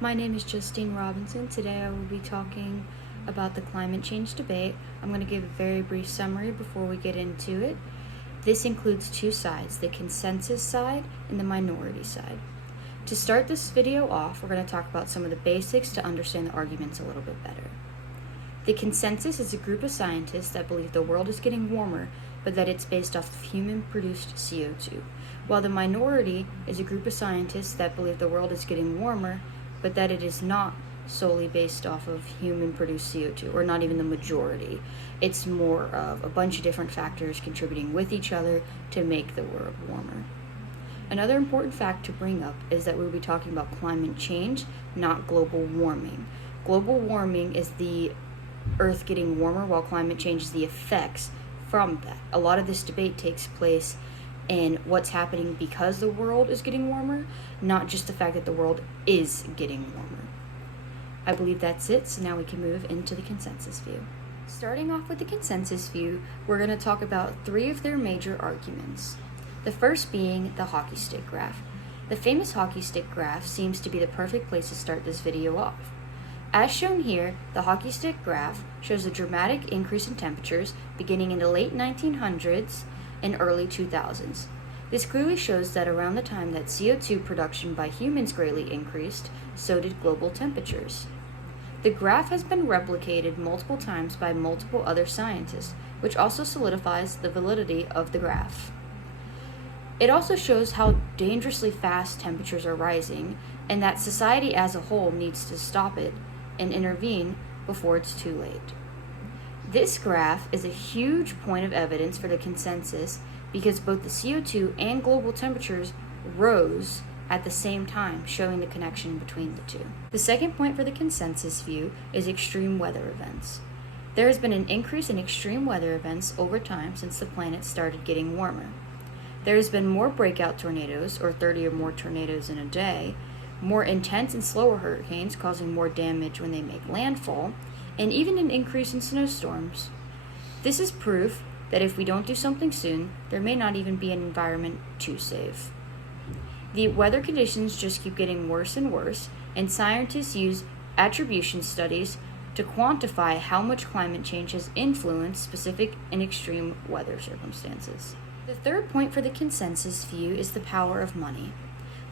My name is Justine Robinson. Today I will be talking about the climate change debate. I'm going to give a very brief summary before we get into it. This includes two sides, the consensus side and the minority side. To start this video off, we're going to talk about some of the basics to understand the arguments a little bit better. The consensus is a group of scientists that believe the world is getting warmer, but that it's based off of human-produced CO2, while the minority is a group of scientists that believe the world is getting warmer, but that it is not solely based off of human-produced CO2, or not even the majority. It's more of a bunch of different factors contributing with each other to make the world warmer. Another important fact to bring up is that we'll be talking about climate change, not global warming. Global warming is the Earth getting warmer, while climate change is the effects from that. A lot of this debate takes place in what's happening because the world is getting warmer, not just the fact that the world is getting warmer. I believe that's it, so now we can move into the consensus view. Starting off with the consensus view, we're going to talk about three of their major arguments. The first being the hockey stick graph. The famous hockey stick graph seems to be the perfect place to start this video off. As shown here, the hockey stick graph shows a dramatic increase in temperatures beginning in the late 1900s and early 2000s. This clearly shows that around the time that CO2 production by humans greatly increased, so did global temperatures. The graph has been replicated multiple times by multiple other scientists, which also solidifies the validity of the graph. It also shows how dangerously fast temperatures are rising, and that society as a whole needs to stop it and intervene before it's too late. This graph is a huge point of evidence for the consensus because both the CO2 and global temperatures rose at the same time, showing the connection between the two. The second point for the consensus view is extreme weather events. There has been an increase in extreme weather events over time since the planet started getting warmer. There has been more breakout tornadoes, or 30 or more tornadoes in a day, more intense and slower hurricanes causing more damage when they make landfall, and even an increase in snowstorms. This is proof that if we don't do something soon, there may not even be an environment to save. The weather conditions just keep getting worse and worse, and scientists use attribution studies to quantify how much climate change has influenced specific and extreme weather circumstances. The third point for the consensus view is the power of money.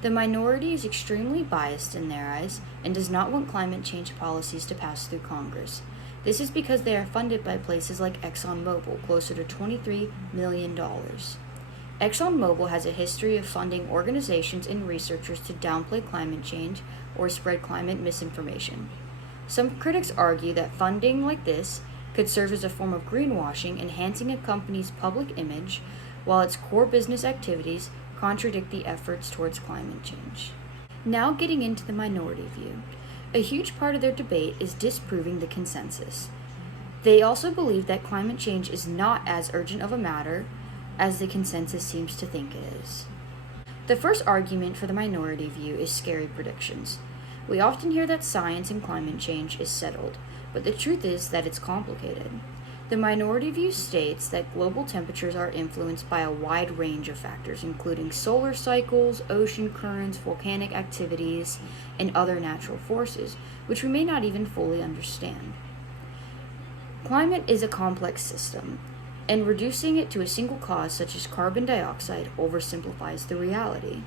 The minority is extremely biased in their eyes and does not want climate change policies to pass through Congress. This is because they are funded by places like ExxonMobil, closer to $23 million. ExxonMobil has a history of funding organizations and researchers to downplay climate change or spread climate misinformation. Some critics argue that funding like this could serve as a form of greenwashing, enhancing a company's public image, while its core business activities contradict the efforts towards climate change. Now getting into the minority view. A huge part of their debate is disproving the consensus. They also believe that climate change is not as urgent of a matter as the consensus seems to think it is. The first argument for the minority view is scary predictions. We often hear that science and climate change is settled, but the truth is that it's complicated. The minority view states that global temperatures are influenced by a wide range of factors, including solar cycles, ocean currents, volcanic activities, and other natural forces, which we may not even fully understand. Climate is a complex system, and reducing it to a single cause, such as carbon dioxide, oversimplifies the reality.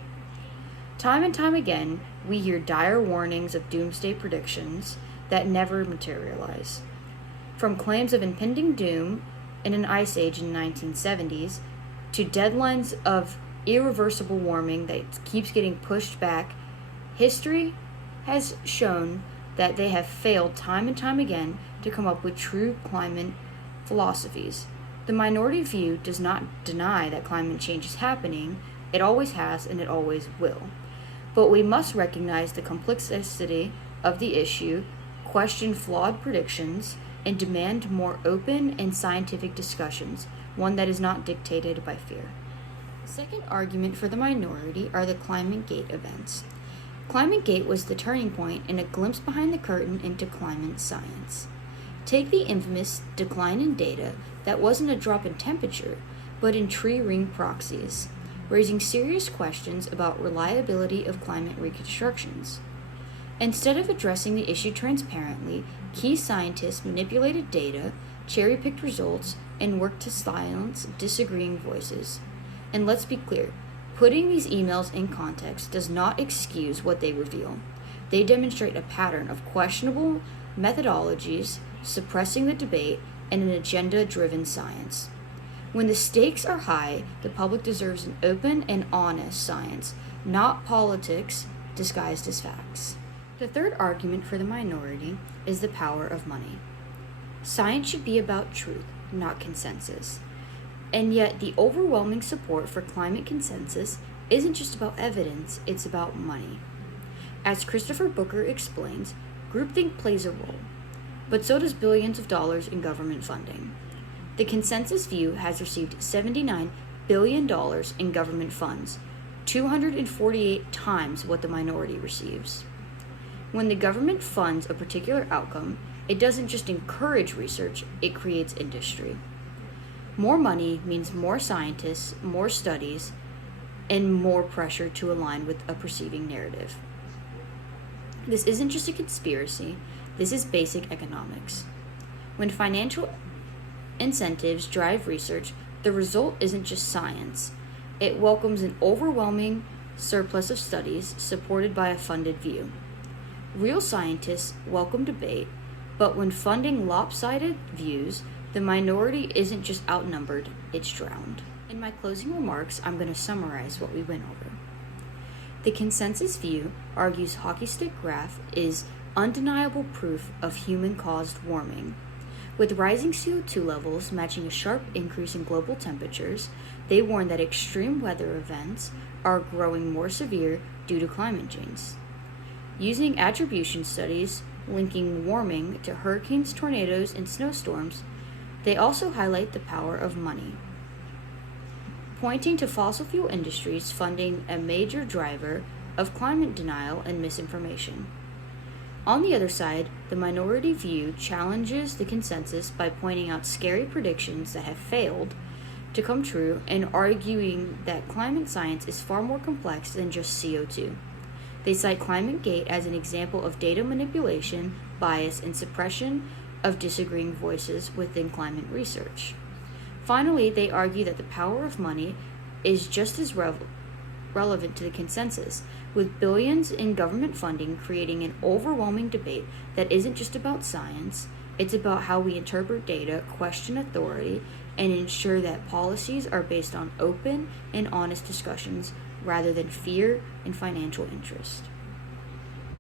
Time and time again, we hear dire warnings of doomsday predictions that never materialize. From claims of impending doom in an ice age in the 1970s to deadlines of irreversible warming that keeps getting pushed back, history has shown that they have failed time and time again to come up with true climate philosophies. The minority view does not deny that climate change is happening. It always has and it always will. But we must recognize the complexity of the issue, question flawed predictions, and demand more open and scientific discussions, one that is not dictated by fear. The second argument for the minority are the ClimateGate events. ClimateGate was the turning point and a glimpse behind the curtain into climate science. Take the infamous decline in data that wasn't a drop in temperature, but in tree ring proxies, raising serious questions about reliability of climate reconstructions. Instead of addressing the issue transparently, key scientists manipulated data, cherry-picked results, and worked to silence disagreeing voices. And let's be clear, putting these emails in context does not excuse what they reveal. They demonstrate a pattern of questionable methodologies, suppressing the debate, and an agenda-driven science. When the stakes are high, the public deserves an open and honest science, not politics disguised as facts. The third argument for the minority is the power of money. Science should be about truth, not consensus. And yet, the overwhelming support for climate consensus isn't just about evidence, it's about money. As Christopher Booker explains, groupthink plays a role, but so does billions of dollars in government funding. The consensus view has received $79 billion in government funds, 248 times what the minority receives. When the government funds a particular outcome, it doesn't just encourage research, it creates industry. More money means more scientists, more studies, and more pressure to align with a perceiving narrative. This isn't just a conspiracy, this is basic economics. When financial incentives drive research, the result isn't just science. It welcomes an overwhelming surplus of studies supported by a funded view. Real scientists welcome debate, but when funding lopsided views, the minority isn't just outnumbered, it's drowned. In my closing remarks, I'm going to summarize what we went over. The consensus view argues hockey stick graph is undeniable proof of human-caused warming. With rising CO2 levels matching a sharp increase in global temperatures, they warn that extreme weather events are growing more severe due to climate change. Using attribution studies linking warming to hurricanes, tornadoes, and snowstorms, they also highlight the power of money, pointing to fossil fuel industries funding a major driver of climate denial and misinformation. On the other side, the minority view challenges the consensus by pointing out scary predictions that have failed to come true and arguing that climate science is far more complex than just CO2. They cite ClimateGate as an example of data manipulation, bias, and suppression of disagreeing voices within climate research. Finally, they argue that the power of money is just as relevant to the consensus, with billions in government funding creating an overwhelming debate that isn't just about science, it's about how we interpret data, question authority, and ensure that policies are based on open and honest discussions rather than fear and financial interest.